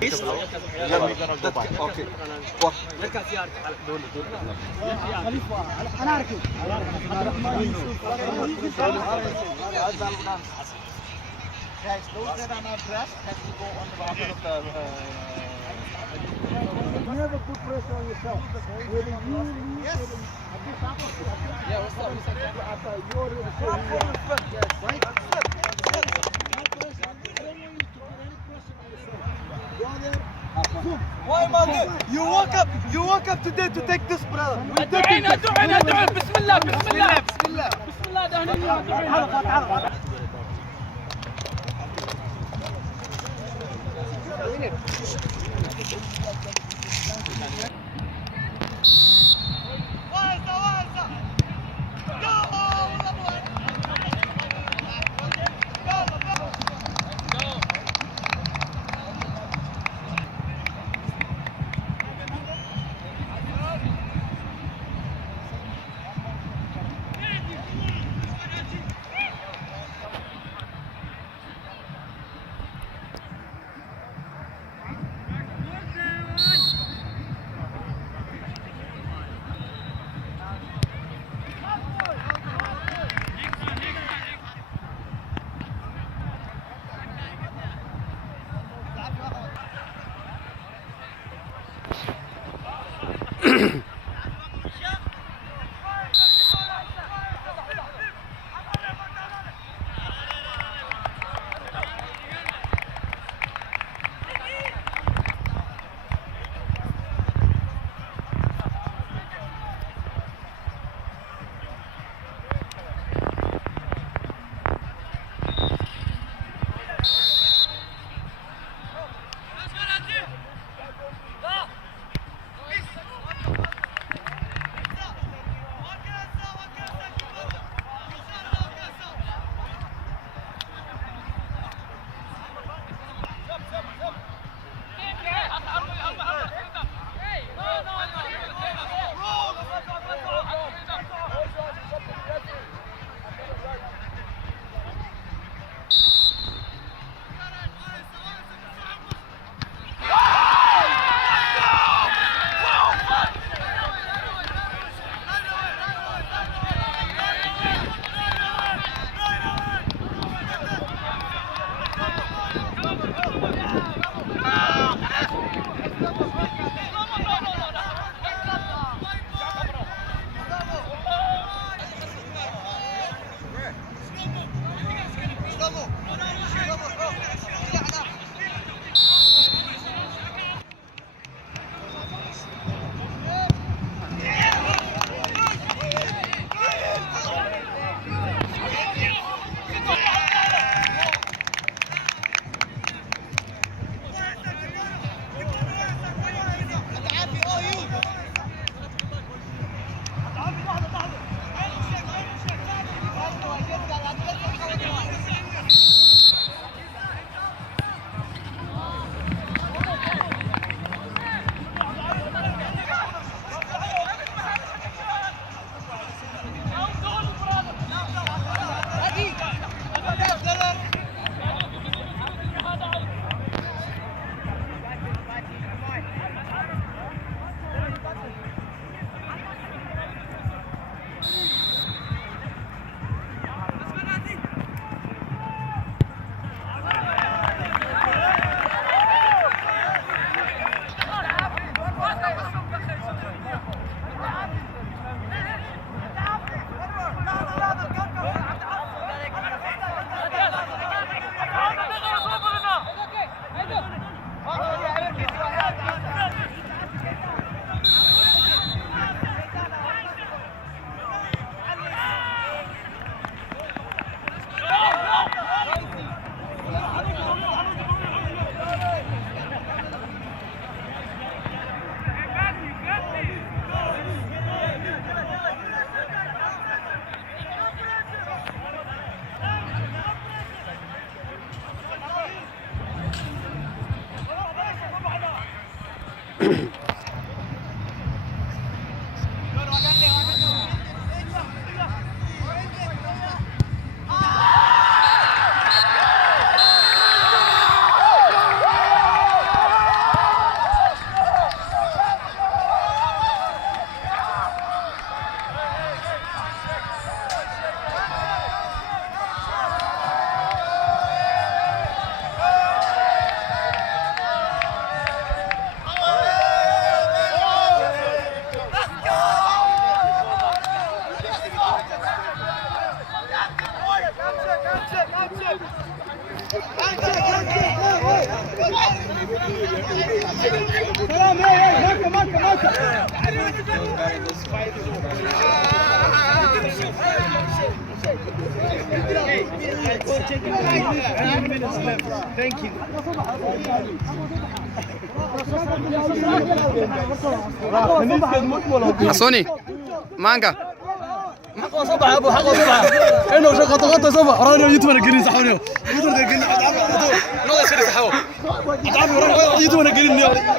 Let me gonna go back. Okay. What? Guys, those that are not dressed have to go on the bottom of the. Never put pressure on yourself. Whether you lose, Yes. Yeah, what's up? After you're in the same right? No pressure. I don't want you to put any pressure on yourself. Go there. Boom. Why man? You woke up today to take this, brother. ادعين بسم الله بسم الله بسم الله بسم الله ده سلام ماكا Thank you. حصوني مانجا حقه صبح يا ابو حقه صبح انه غطى صبح راني يوتيوب انا قرين صحوني يوتيوب انا قرين لا شري صحوا يوتيوب انا قرين